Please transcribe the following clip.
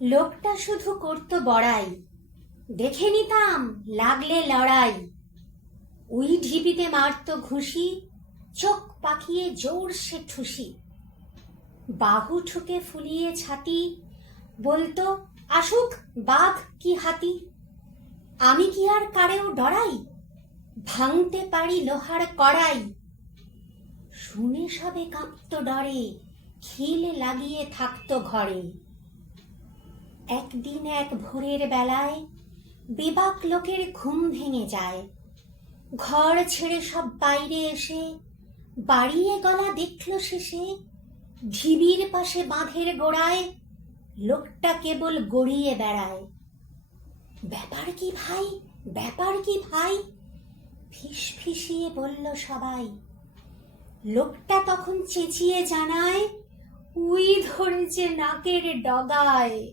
লোকটা শুধু করতো বড়াই, দেখে নিতাম লাগলে লড়াই। ওই ঢিপিতে মারতো ঘুষি, চোখ পাকিয়ে জোরসে ঠুসি। বাহু ঠুকে ফুলিয়ে ছাতি, বলতো আসুক বাঘ কি হাতি। আমি কি আর কারেও ডরাই, ভাঙতে পারি লোহার কড়াই। শুনে সবে কাঁপতো ডরে, খিল লাগিয়ে থাকতো ঘরে। একদিন এক ভোরের বেলায় বেবাক লোকের ঘুম ভেঙে যায়। ঘর ছেড়ে সব বাইরে এসে বাড়িয়ে গলা দেখল শেষে ঢিবির পাশে বাঁধের গোড়ায় লোকটা কেবল গড়িয়ে বেড়ায়। ব্যাপার কি ভাই, ব্যাপার কি ভাই, ফিস ফিসিয়ে বলল সবাই। লোকটা তখন চেঁচিয়ে জানায়, উই ধরেছে নাকের ডগায়।